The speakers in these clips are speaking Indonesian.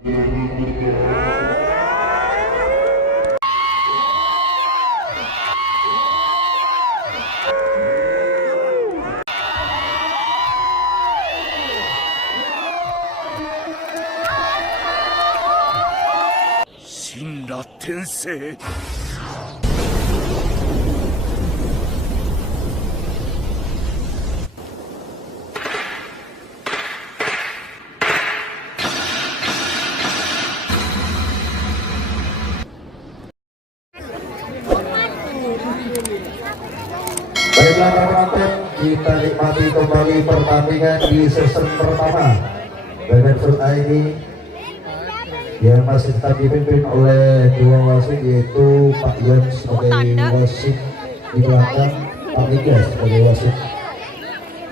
Shinra Tensei. Baiklah penonton, kita nikmati kembali pertandingan di season pertama Battlefield ID yang masih tetap dipimpin oleh dua wasit, yaitu Pak Yon sebagai wasit di belakang, Pak Liga sebagai wasit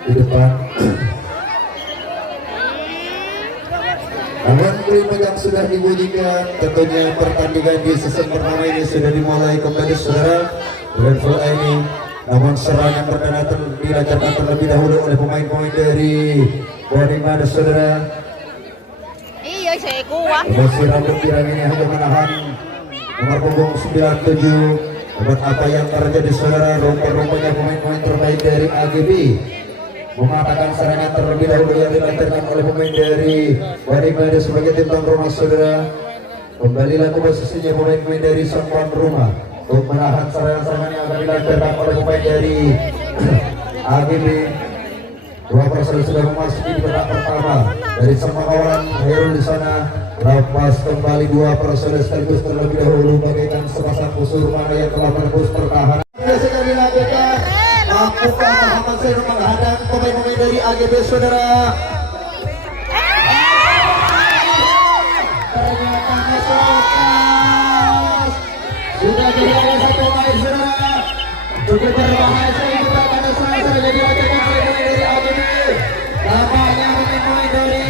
di depan. Namun klima yang sudah dibunyikan, tentunya pertandingan di season pertama ini sudah dimulai kembali saudara Battlefield ID. Namun serangan perdana dilancarkan terlebih dahulu oleh pemain-pemain dari Boarding Mada saudara. Iya, saya kuat. Masih rambut pirang ini hanya menahan nomor punggung 97. Buat apa yang terjadi saudara, rumput-rumputnya pemain-pemain terbaik dari AGB mengatakan serangan terlebih dahulu yang dilancarkan oleh pemain dari Boarding Mada sebagai tim tuan rumah saudara. Kembalilah ke posisinya pemain-pemain dari sang tuan rumah untuk menahan serangan-serangan yang akan dilancarkan oleh pemain dari AGB. Dua personil sudah memasuki di babak pertama dari semua kawan Herul di sana. Lepas kembali dua personil sekaligus terlebih dahulu bagaikan sepasang busur mana yang telah merebus pertahanan. Biasanya dilakukan lakukan Muhammad Zainul menghadang pemain-pemain dari AGB saudara. Ternyata meslokas sudah jadi ada satu pemain saudara. Cukup berbahaya sekali kita pada saat sudah dilakukan oleh pemain dari AGB. Tampaknya pemain-pemain dari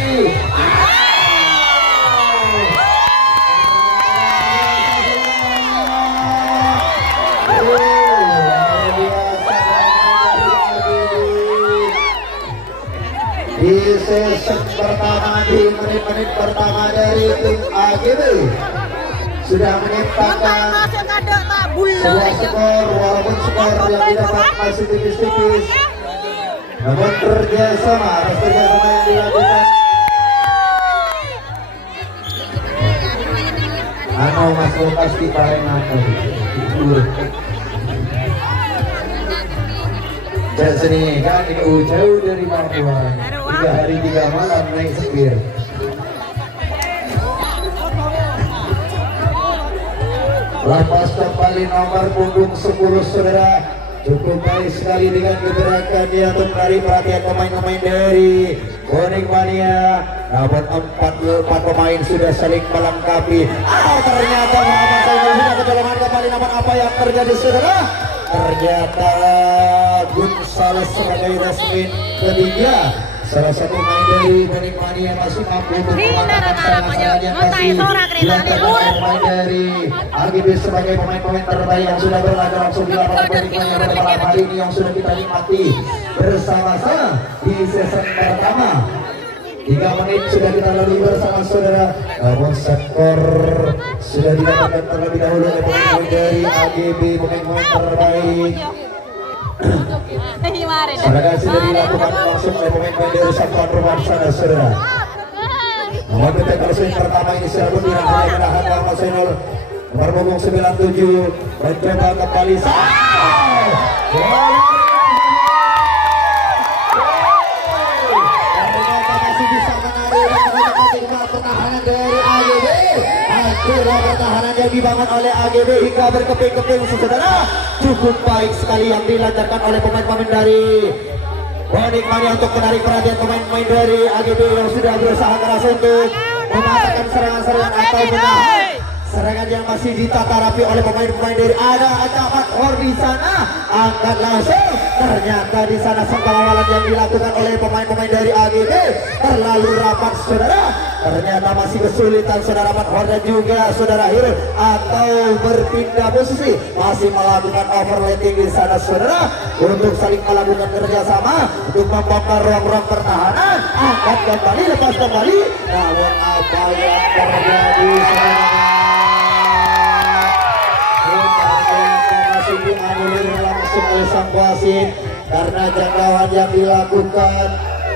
di season pertama, di menit-menit pertama dari tim AGB sudah menyempatkan sebuah skor, walaupun skor yang didapat masih tipis-tipis, namun kerjasama yang dilakukan Mas Lukas di Palembang dan sini kan jauh dari Papua, 3 hari 3 malam naik sepir. Lepas kembali nomor punggung 10 saudara, cukup baik sekali dengan gerakannya untuk menarik perhatian pemain-pemain dari Boarding Mania. Namun 4 pemain sudah saling melengkapi. Ternyata Muhammad Zainul sudah kecolongan kembali. Namun apa yang terjadi saudara? Ternyata Gonzales sebagai resmin ketiga, salah satu pemain dari Boarding Mania masih mampu untuk mengatakan serangan-serangan yang masih dilakukan oleh pemain dari AGB sebagai pemain-pemain terbaik yang sudah berlaga langsung di lapangan Boarding Mania pada malam hari ini yang sudah kita nikmati bersama-sama di season pertama. 3 menit sudah kita lalui bersama saudara. Namun skor sudah didapatkan terlebih dahulu oleh pemain dari AGB, pemain-pemain terbaik. Serangan sudah dilakukan langsung oleh pemain-pemain dari satuan rumah sana saudara. Nomor deteksi pertama ini sudah berpindah mulai menahan Muhammad Zainul nomor punggung 97 mencoba kembali. Pertahanan dari AGB, akhirnya pertahanan yang dibangun oleh AGB hingga berkeping-keping saudara. Cukup baik sekali yang dilancarkan oleh pemain-pemain dari Boarding Mania untuk menarik perhatian pemain-pemain dari AGB yang sudah berusaha keras untuk mematahkan serangan-serangan atau menahan serangan yang masih ditata rapi oleh pemain-pemain dari ada ancaman Hor di sana. Angkat langsung, ternyata di sana pengawalan yang dilakukan oleh pemain-pemain dari AGB terlalu rapat saudara. Ternyata masih kesulitan saudara Hor dan juga saudara Hirul atau berpindah posisi, masih melakukan overlapping di sana saudara untuk saling melakukan kerjasama untuk membongkar ruang-ruang pertahanan. Angkat kembali, lepas kembali, namun apa yang terjadi masih dianulir langsung oleh sang wasit karena jangkauan yang dilakukan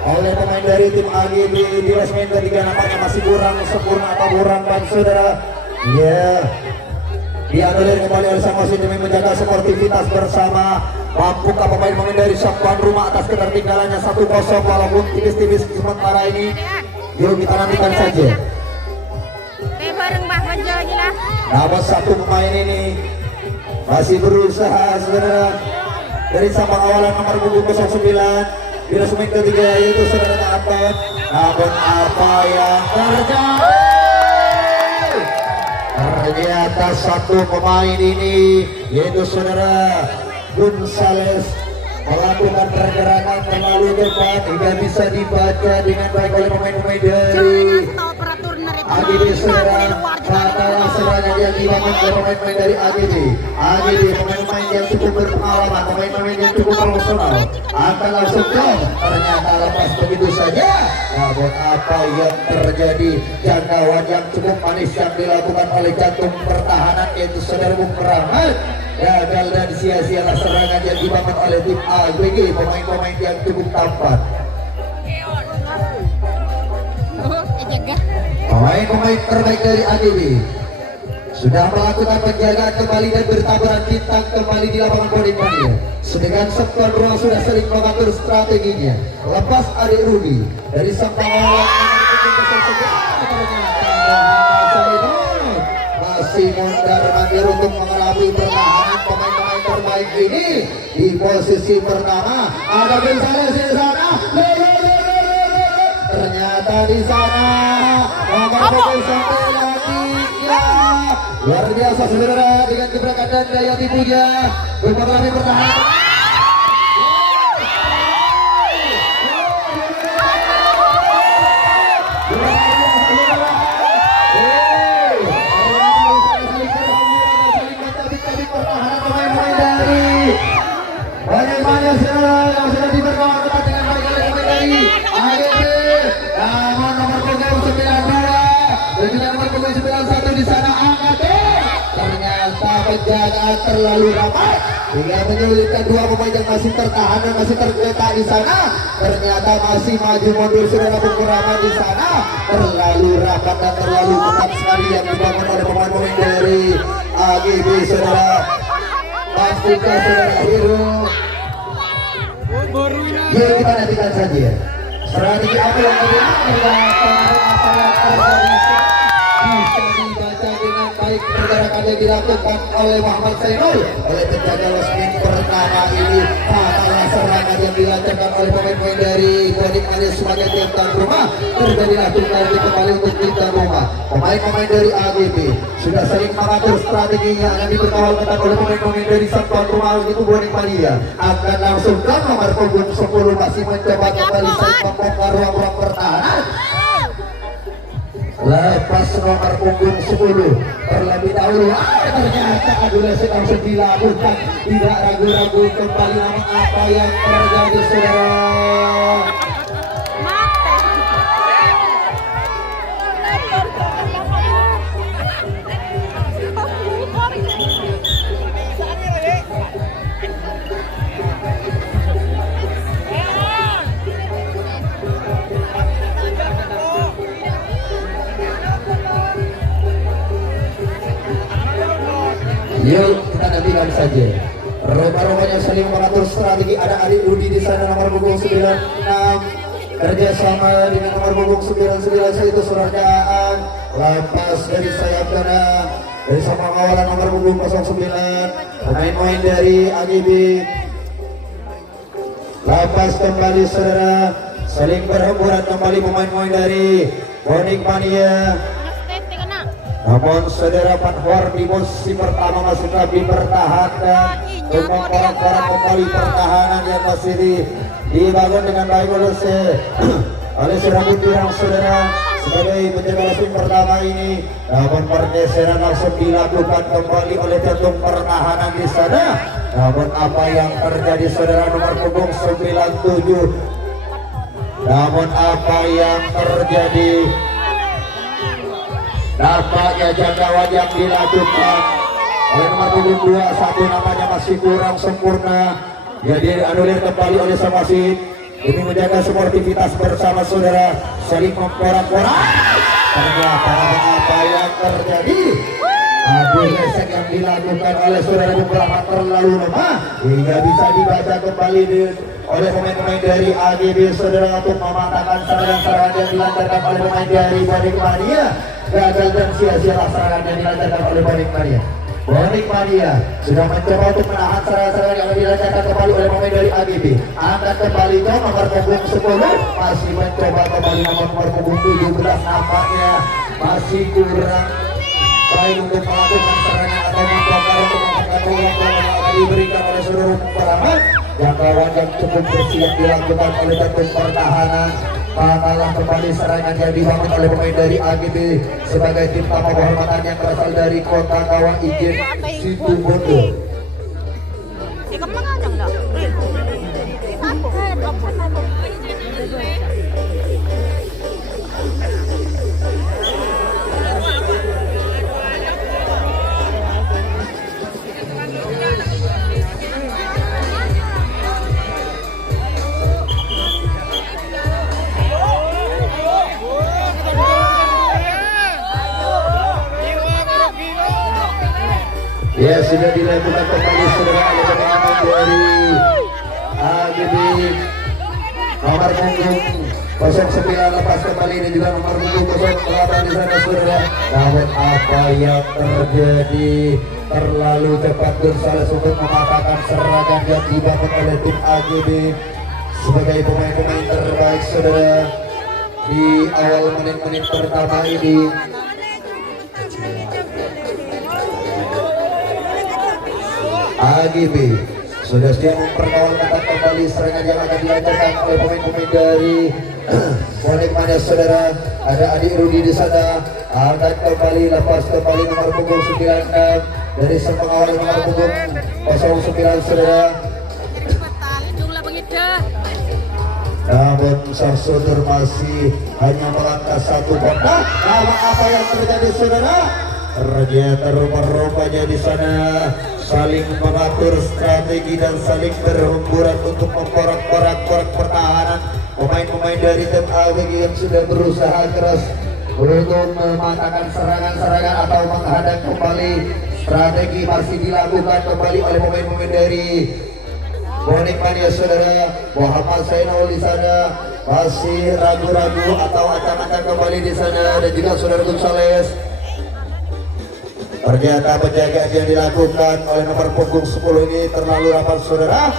oleh pemain dari tim AGB di resmen ketiga nampaknya masih kurang sempurna atau kurang baik saudara. Ya, dianulir kembali oleh sang wasit demi menjaga sportivitas bersama. Mampukah pemain-pemain dari sang tuan rumah atas ketertinggalannya 1-0 walaupun tipis-tipis sementara ini. Yuk kita nantikan saja. Bareng Mbah Bejo lagi lah. Namun satu pemain ini masih berusaha saudara dari sang pengawalan nomor punggung 09 di resmen ketiga yaitu saudara Anton. Namun apa yang terjadi? Ternyata satu pemain ini yaitu saudara Gonzales melakukan pergerakan terlalu cepat hingga bisa dibaca dengan baik oleh pemain-pemain dari AGB saudara. Masalah serangan yang dibangun oleh pemain-pemain dari AGB. Pemain-pemain yang cukup berpengalaman, pemain-pemain yang cukup profesional akan langsung jauh. Ternyata lepas begitu saja. Namun apa yang terjadi? Jangkauan yang cukup manis yang dilakukan oleh jantung pertahanan yaitu saudara Bung Rahmat gagal dan sia-sialah serangan yang dibangun oleh tim AGB. Pemain-pemain yang cukup tampan, pemain-pemain terbaik dari AGB sudah melakukan penjagaan kembali dan bertaburan bintang kembali di lapangan bowling mania. Sedangkan sektor ruang sudah sering mengatur strateginya. Lepas Adik Rudi dari sang pengawalan masih mondar-mandir untuk mengelabui pertahanan pemain-pemain terbaik ini. Di posisi pertama ada Gonzales di sana. Ternyata di sana nomor punggung 9 ya. Luar biasa saudara dengan gebrakan dan daya tipunya mengelabui pertahanan. Bagaimana saudara yang sudah diberkawan ketat dengan baik oleh pemain dari AGB. Namun nomor punggung 92 dan juga nomor punggung 91 di sana angkat. Ternyata penjagaan terlalu rapat hingga menyulitkan dua pemain yang masih tertahan dan masih tergeletak di sana. Ternyata masih maju mundur saudara pengurangan di sana. Terlalu rapat dan terlalu ketat sekali yang dibangun oleh pemain-pemain dari AGB saudara. Pastikan saudara Hero. Yuk kita nantikan saja strategi apa yang terjadi bisa dibaca dengan baik pergerakan yang dilakukan oleh Muhammad Zainul oleh penjaga resmi pertama ini. Masalah serangan yang dilancarkan oleh pemain-pemain dari Bodik Manis sebagai tim tuan rumah terjadilah kembali untuk tim tuan rumah. Pemain-pemain dari AGB sudah sering mengatur strateginya akan diberkawal ketat oleh pemain-pemain dari sang tuan rumah itu Bodik Mania akan langsung ke nomor punggung 10 masih mencoba kembali saya membuka ruang-ruang pertahanan. Lepas nomor punggung 10 terlebih dahulu ternyata adulasi langsung dilakukan, tidak ragu-ragu kembali. Namun apa yang terjadi saudara? Yuk kita nantikan saja. Rumah-rumahnya saling mengatur strategi. Ada Adik Rudi di sana nomor punggung 96 kerjasama dengan nomor punggung 99 itu Surajaan. Lepas dari sayap kanan dari sama kawalan nomor punggung 09 pemain-pemain dari AGB. Lepas kembali saudara saling berhemburan kembali pemain-pemain dari Bodik Mania. Namun saudara Panwar di posisi pertama masih tetap dipertahankan untuk mengkorak-korak kembali pertahanan yang masih dibangun dengan baik oleh saudara Budirang saudara sebagai penjaga tim pertama ini. Namun pergeseran langsung dilakukan kembali oleh jantung pertahanan di sana. Namun apa yang terjadi saudara nomor punggung 97? Namun apa yang terjadi? Nampaknya jangka wajah dilakukan oleh nomor punggung 2, satu namanya masih kurang sempurna. Jadi anulir kembali oleh sang wasit demi menjaga sportivitas bersama saudara, saling memporak-porak. Ternyata apa yang terjadi? Adu gesek yang dilakukan oleh saudara beberapa terlalu lemah hingga bisa dibaca kembali oleh pemain-pemain dari AGB saudara untuk mematahkan serangan-serangan yang dilancarkan oleh pemain dari Bonek Mania. Gagal dan sia-sia serangan yang dilancarkan oleh Bonek Mania. Bonek Mania sudah mencoba untuk menahan serangan-serangan yang dilancarkan kembali oleh pemain dari AGB. Angkat kembali ke nomor punggung 10, masih mencoba kembali nomor punggung 17. Nampaknya masih kurang baik untuk melakukan serangan atau membongkar untuk mengangkat bola yang akan diberikan oleh seluruh peramat. Jangkauan yang cukup bersih yang dilakukan oleh tentu pertahanan. Kalah kembali serangan yang dibangun oleh pemain dari AGB sebagai tim tamu kehormatan yang berasal dari kota Kawah Ijen Situbondo. Ya, sudah dilakukan kembali saudara oleh pemain dari AGB nomor punggung 09 lepas kembali dan juga nomor punggung 08 di sana saudara. Namun apa yang terjadi? Terlalu cepat Gonzales untuk mematahkan serangan yang dibangun oleh tim AGB sebagai pemain-pemain terbaik saudara di awal menit-menit pertama ini. AGB sudah siap memperkawal kembali serangan yang akan dilancarkan oleh pemain-pemain dari Bonek Mania saudara. Ada Adik Rudi di sana, angkat kembali, lepas kembali nomor punggung 96 dari sang pengawal nomor punggung 09 saudara. Namun sang sodor masih hanya melangkah satu kotak. Namun apa yang terjadi saudara? Ternyata rupa-rupanya di sana saling mengatur strategi dan saling berhemburan untuk memporak-porak pertahanan pemain-pemain dari tim AGB yang sudah berusaha keras untuk mematahkan serangan-serangan atau menghadang kembali. Strategi masih dilakukan kembali oleh pemain-pemain dari Bonek Mania saudara. Muhammad Zainal di sana masih ragu-ragu atau acak-acak kembali di sana, dan juga saudara Gonzales. Ternyata penjagaan yang dilakukan oleh nomor punggung 10 ini terlalu rapat saudara.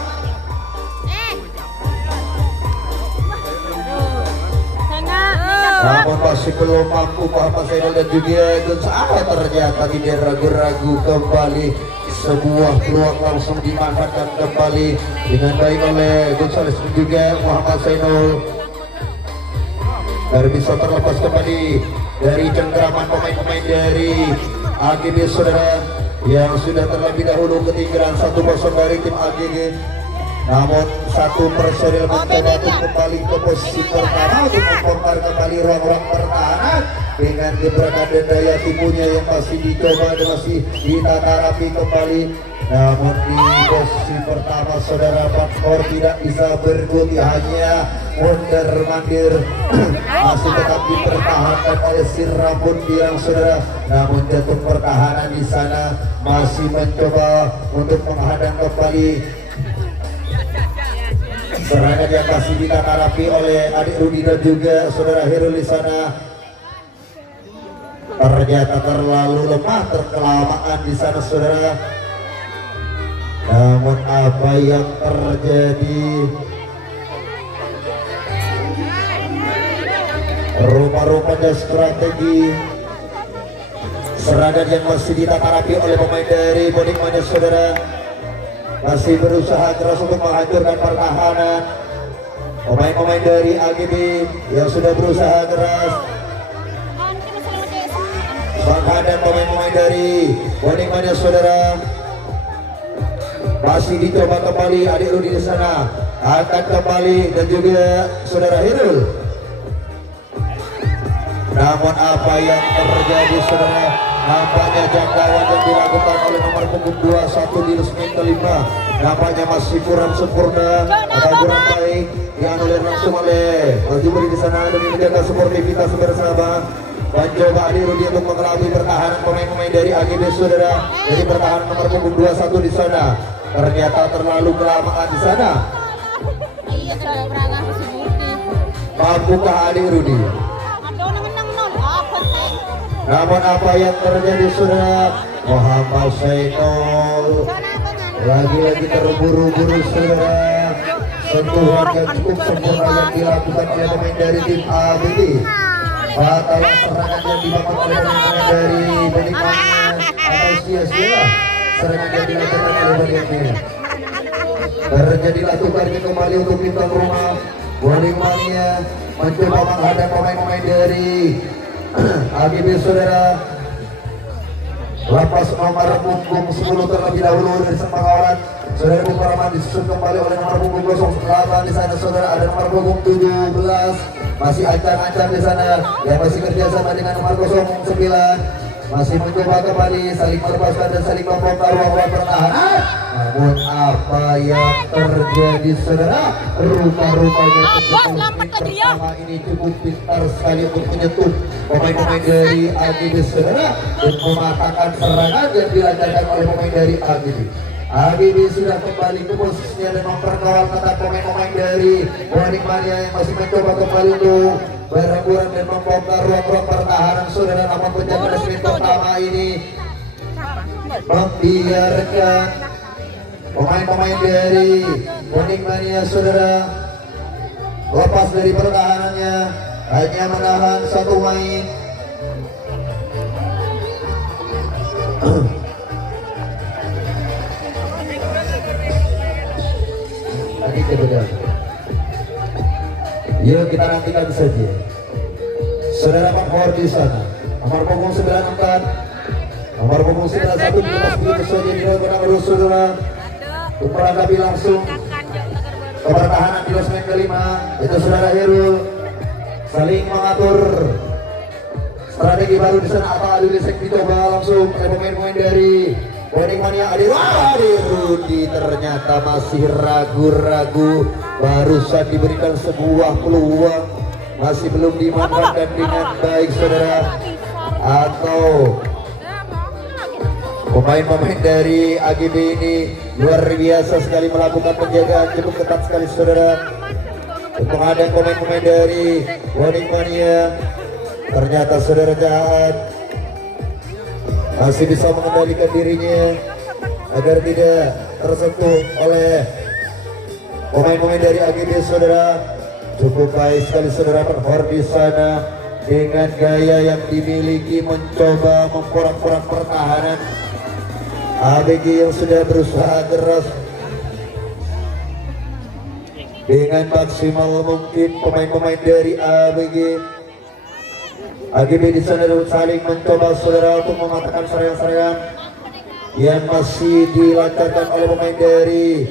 Namun masih belum mampu Muhammad Zainal dan juga Gonzales. Ternyata ini ragu-ragu kembali. Sebuah peluang langsung dimanfaatkan kembali dengan baik oleh Gonzales dan juga Muhammad Zainal. Baru bisa terlepas kembali dari cengkeraman pemain-pemain dari AGB saudara yang sudah terlebih dahulu ketinggalan 1-0 dari tim AGB. Namun satu personil mencoba untuk kembali ke posisi pertama untuk membongkar kembali ruang-ruang pertahanan dengan gebrakan dan daya tipunya yang masih dicoba dan masih ditata rapi kembali. Namun di posisi pertama saudara Patkor tidak bisa berguti, hanya mondar mandir masih tetap dipertahankan oleh si rambut pirang saudara. Namun jatuh pertahanan di sana masih mencoba untuk menghadang kembali serangan yang masih ditata rapi oleh Adik Rudi dan juga saudara Herul di sana. Ternyata terlalu lemah, terkelamaan di sana saudara. Namun apa yang terjadi? Rupa-rupanya strategi serangan yang masih ditata rapi oleh pemain dari Bonek Mania saudara masih berusaha keras untuk menghancurkan pertahanan. Pemain-pemain dari AGB yang sudah berusaha keras menghadang pemain-pemain dari Bonek Mania saudara. Masih dicoba kembali Adik Rudi di sana, akan kembali dan juga saudara Hirul. Namun apa yang terjadi saudara, nampaknya jangkauan yang dilakukan oleh nomor punggung 21 di resmi kelima nampaknya masih kurang sempurna atau kurang baik, dianulir langsung oleh Jumri di sana demi menjaga sportivitas bersama. Mencoba Ali Rudi untuk mengelabui pertahanan pemain-pemain dari AGB saudara. Jadi pertahanan nomor punggung 21 di sana ternyata terlalu kelamaan di sana. Iya, terlalu berangah si Murti. Mampukah Ali Rudi? Namun apa yang terjadi saudara, Muhammad Sainol lagi-lagi terburu-buru saudara. Sentuhan yang cukup sempurna yang dilakukan oleh pemain dari tim ABG. Fatal serangan yang dilakukan oleh pemain dari Benikmania atau sia-sia serangan yang dilakukan oleh Benikmania. Terjadilah tukarnya kembali untuk bintang rumah. Benikmania mencoba menghadang pemain-pemain dari AGB saudara. Lapas nomor punggung 10 terlebih dahulu dari Semangawan. Saudara Bukaraman disusun kembali oleh nomor punggung 08 di sana saudara. Ada nomor punggung 17 masih ancam-ancam di sana yang masih kerjasama dengan nomor 09. Masih mencoba kembali saling melepaskan dan saling membongkar ruang pertahanan. Namun apa yang terjadi saudara, rupa-rupanya pertama ini cukup pintar sekali untuk menyentuh pemain-pemain dari AGB saudara dan mematahkan serangan yang dilancarkan oleh pemain dari AGB. AGB sudah kembali ke posisinya dan memperkawal ketat pemain-pemain dari Benikmania yang masih mencoba kembali untuk berhamburan dan membongkar ruang-ruang pertahanan saudara. Namun penjaga resmi pertama ini membiarkan pemain-pemain dari Benikmania saudara lepas dari pertahanannya, hanya menahan satu main. Tadi kebetulan. Yuk kita nantikan saja. Saudara Pak Hor di sana. Nomor punggung 94, nomor punggung 91 dilepas begitu saja dilakukan oleh saudara. Memperhadapi langsung ke pertahanan di losmen kelima. Itu saudara Herul saling mengatur strategi baru di sana. Apa Adi Lisek dicoba langsung oleh pemain-pemain dari Benikmania. Adi Rudi ternyata masih ragu-ragu. Barusan diberikan sebuah peluang, masih belum dimanfaatkan dengan baik saudara. Atau pemain-pemain dari AGB ini luar biasa sekali melakukan penjagaan cukup ketat sekali saudara untuk menghadang pemain-pemain dari Benikmania. Ternyata saudara jahat masih bisa mengendalikan dirinya agar tidak tersentuh oleh pemain-pemain dari AGB saudara. Cukup baik sekali saudara Perhor di sana dengan gaya yang dimiliki mencoba memporak-porak pertahanan ABG yang sudah berusaha keras dengan maksimal mungkin. Pemain-pemain dari AGB di sana saling mencoba saudara untuk mematahkan serangan-serangan yang masih dilancarkan oleh pemain dari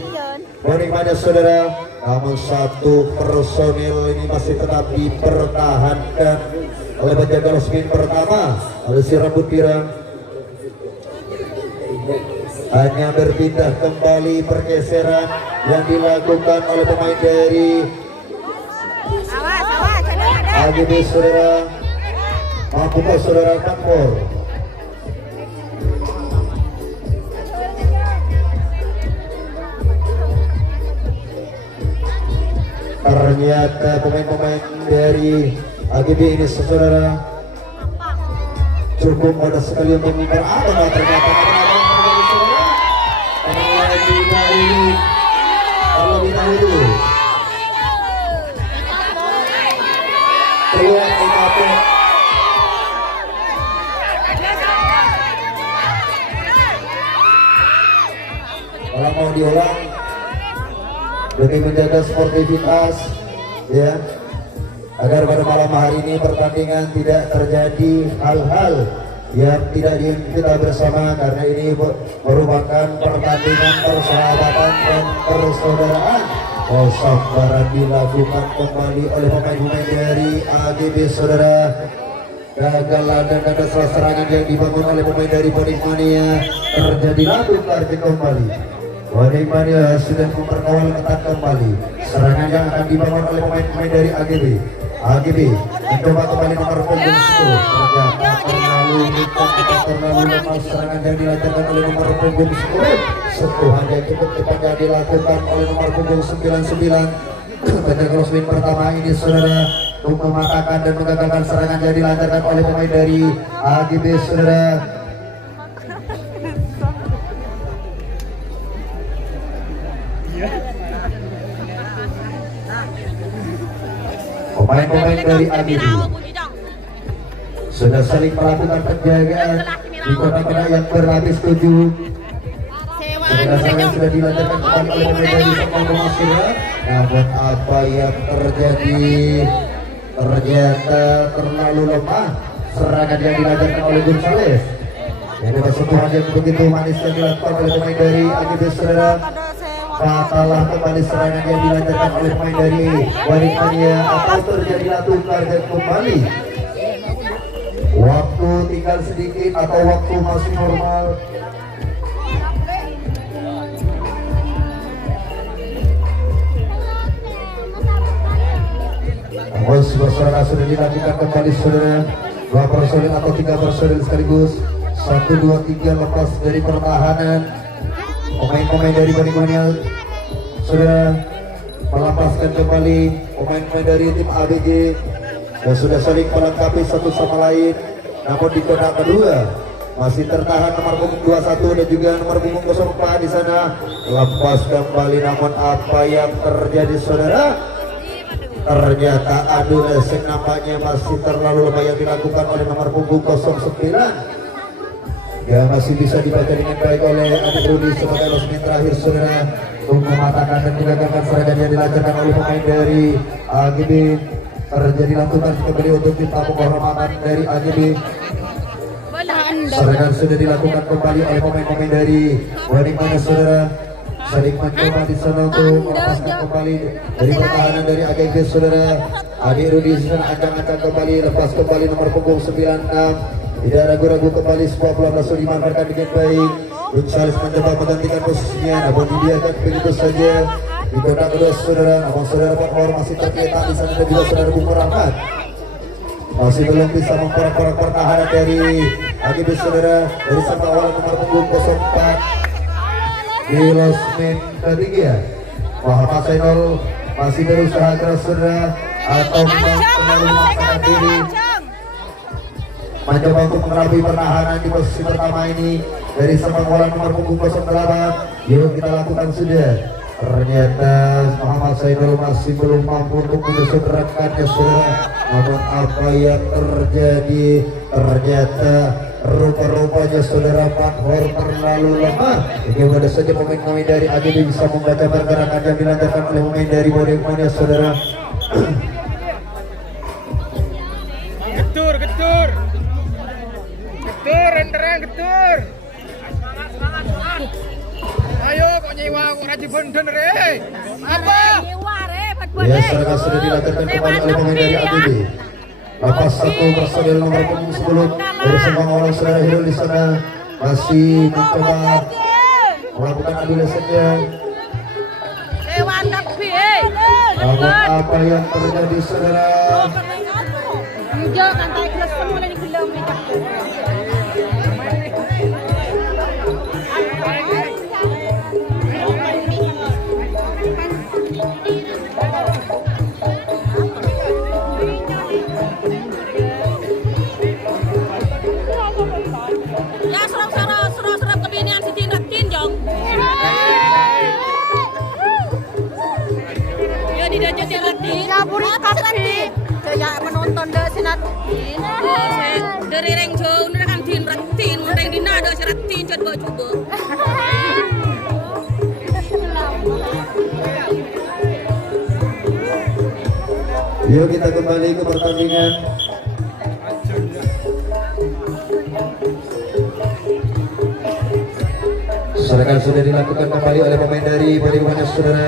Benikmania saudara. Namun satu personil ini masih tetap dipertahankan oleh penjaga resmi pertama oleh si rambut pirang. Hanya berpindah kembali pergeseran yang dilakukan oleh pemain dari AGB saudara. Mampukah saudara Kampor? Ternyata pemain-pemain dari AGB ini saudara cukup mudah sekali untuk memperatakan. Ternyata terlebih dahulu keluar Ikapo. Kalau mau diulang demi menjaga sportivitas ya, agar pada malam hari ini pertandingan tidak terjadi hal-hal yang tidak diinginkan kita bersama, karena ini merupakan pertandingan persahabatan dan persaudaraan. Sabaran dilakukan kembali oleh pemain-pemain dari AGB saudara. gagal dan ada salah serangan yang dibangun oleh pemain dari Bonek Mania. Terjadilah tukar kembali. Bonek Mania sudah memperkawal ketat kembali. Serangan yang akan dibangun oleh pemain-pemain dari AGB. AGB mencoba kembali nomor punggung 10. Terlalu lemah serangan yang dilancarkan oleh nomor punggung 10. Sentuhan yang cukup cepat yang dilakukan oleh nomor punggung 99. Pada crosswind pertama ini saudara, untuk mematahkan dan menggagalkan serangan yang dilancarkan oleh pemain dari AGB saudara. Pemain-pemain dari AGB sudah saling melakukan penjagaan di kotak-kotak yang berlapis 7. Serangan sudah dilancarkan kembali oleh pemain dari Sokong Sira. Namun apa yang terjadi? Ternyata terlalu lemah serangan yang dilancarkan oleh Gonzales. Ini sentuhan yang begitu manis yang dilakukan oleh pemain dari AGB saudara. Fatalah kembali serangan yang dilancarkan oleh pemain dari Bonek Mania. Atau terjadilah tukar dan kembali. Waktu tinggal sedikit atau waktu masih normal. Saudara sudah dilakukan kembali saudara. 2 personil atau 3 personil sekaligus. 1, 2, 3 lepas dari pertahanan. Pemain-pemain dari Bonek Mania sudah melepaskan kembali pemain-pemain dari tim ABG yang sudah saling melengkapi satu sama lain. Namun di kotak kedua masih tertahan nomor punggung 21 dan juga nomor punggung 04 di sana. Lepas kembali, namun apa yang terjadi saudara? Ternyata adu leseng nampaknya masih terlalu lemah yang dilakukan oleh nomor punggung 09. Ya, masih bisa dibaca dengan baik oleh Adik Rudi sebagai losmen terakhir saudara, untuk mematahkan dan menggagalkan serangan yang dilancarkan oleh pemain dari AGB. Terjadi lantutan kembali untuk minta penghormatan dari AGB. Serangan sudah dilakukan kembali oleh pemain-pemain dari Bonek Mania saudara. Saling mencoba di sana untuk melepaskan kembali dari pertahanan dari AGB saudara. Adik Rudi di sana ancang-ancang kembali, lepas kembali nomor punggung 96. Tidak ragu-ragu kembali sebuah peluang langsung dimanfaatkan dengan baik. Gonzales mencoba menggantikan posisinya, namun dibiarkan begitu saja di kotak kedua saudara. Namun saudara Patmor masih tergeletak di sana dan juga saudara Bung Rahmat masih belum bisa memporak-porak pertahanan dari AGB saudara. Dari sama awal nomor punggung 04 di losmen ketiga. Muhammad Zainal masih berusaha keras saudara, atau terlalu memaksakan diri mencoba untuk mengelabui pertahanan di posisi pertama ini dari sepak bola nomor punggung 08. Yuk kita lakukan sudah. Ternyata Muhammad Zainul masih belum mampu untuk menyusun rekannya saudara. Namun apa yang terjadi? Ternyata rupa-rupanya saudara Patmor terlalu lemah. Bagaimana saja pemain-pemain dari AGB bisa membaca pergerakan yang dilancarkan oleh pemain dari Bonek Mania saudara. Getur, getur. Getur, renderang getur. Ayo kok nyewa kok raji benden re. Apa? Ya, serangan sudah dilakukan kembali oleh pemain dari AGB. Lepas 1 personil nomor punggung 10 dari semua orang saudara Hirul di sana masih mencoba melakukan adu lesennya. Namun apa yang terjadi saudara? Menonton deh sinatin dari reng jauh udah kan tin retin reng di nada seratin cat baju be. Yuk kita kembali ke pertandingan. Serangan sudah dilakukan kembali oleh pemain dari Bonek Mania saudara.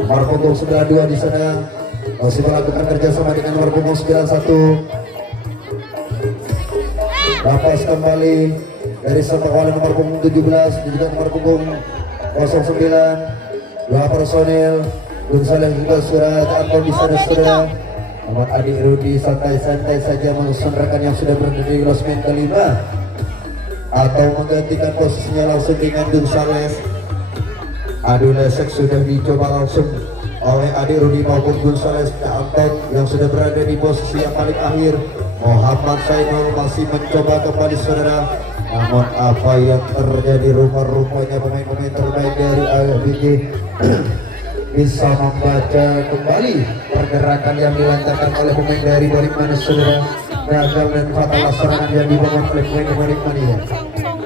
Nomor punggung 92 di sana masih melakukan kerjasama dengan nomor punggung 91. Lepas kembali dari sepak bola nomor punggung 17 dan juga nomor punggung 09. Dua personil Gonzales juga sudah akan di sana saudara. Ahmad Adi Rudi santai-santai saja mengusunrakan yang sudah berada di losmen kelima atau menggantikan posisinya langsung dengan Gonzales. Adu lesek sudah dicoba langsung oleh Adi Rudi maupun Gonzales Anton yang sudah berada di posisi yang paling akhir. Muhammad Sainul masih mencoba kembali saudara, namun apa yang terjadi rupa-rupanya pemain-pemain terbaik dari ABG bisa membaca kembali pergerakan yang dilancarkan oleh pemain dari Bonikmania saudara. Gagal dan fatal serangan yang dibangun oleh pemain Bonikmania.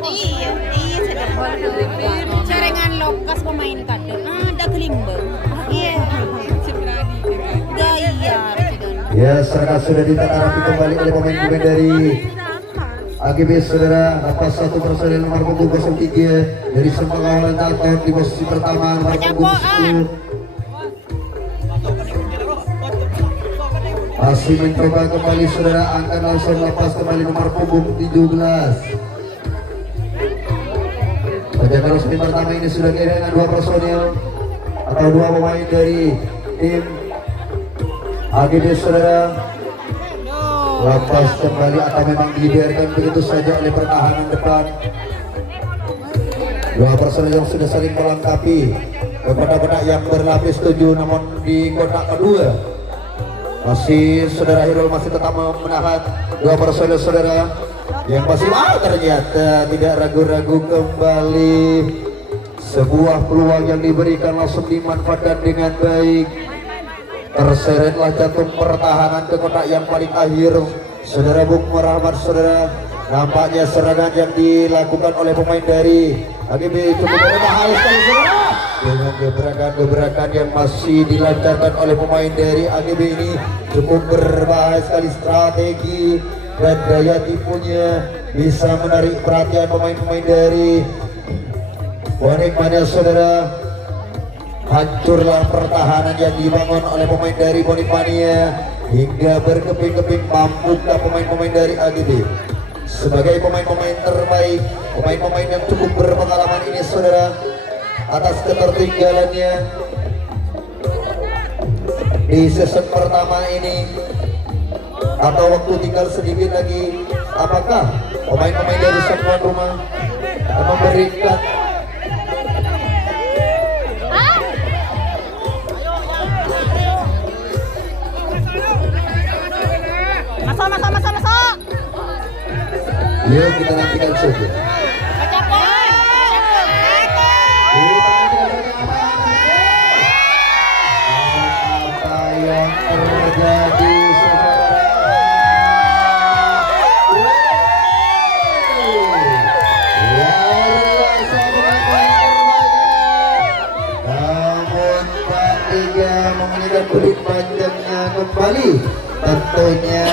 Iya, sedap banget. Carengan lokas pemain kadang ada kelimbang. Iya. Gaya. Ya, serangan sudah ditata rapi kembali oleh pemain-pemain dari AGB saudara. Lepas satu personil nomor punggung 03 dari Sempakawalan Dalton di posisi pertama nomor punggung 10. Masih mencoba kembali saudara, angkat langsung lepas kembali nomor punggung 17. Penjaga resmi pertama ini sudah kehilangan dua personil atau dua pemain dari tim AGB saudara. Lepas kembali atau memang dibiarkan begitu saja oleh pertahanan depan. Dua personil yang sudah saling melengkapi ke kotak-kotak yang berlapis 7, namun di kotak kedua masih saudara Hirul masih tetap menahan dua personil saudara yang masih ternyata tidak ragu-ragu kembali. Sebuah peluang yang diberikan langsung dimanfaatkan dengan baik. Terseretlah jantung pertahanan ke kotak yang paling akhir saudara Bung Rahmat saudara. Nampaknya serangan yang dilakukan oleh pemain dari AGB cukup berbahaya sekali saudara, dengan gebrakan-gebrakan yang masih dilancarkan oleh pemain dari AGB ini cukup berbahaya sekali. Strategi dan daya tipunya bisa menarik perhatian pemain-pemain dari Bonikmania saudara. Hancurlah pertahanan yang dibangun oleh pemain dari Bonikmania hingga berkeping-keping. Mampukah pemain-pemain dari AGB sebagai pemain-pemain terbaik, pemain-pemain yang cukup berpengalaman ini saudara, atas ketertinggalannya di season pertama ini atau waktu tinggal sedikit lagi, apakah pemain-pemain dari tuan rumah memberikan Masuk. yuk kita nantikan saja. Apa yang terjadi namun Pak Tiga mengingat kulit panjangnya kembali tentunya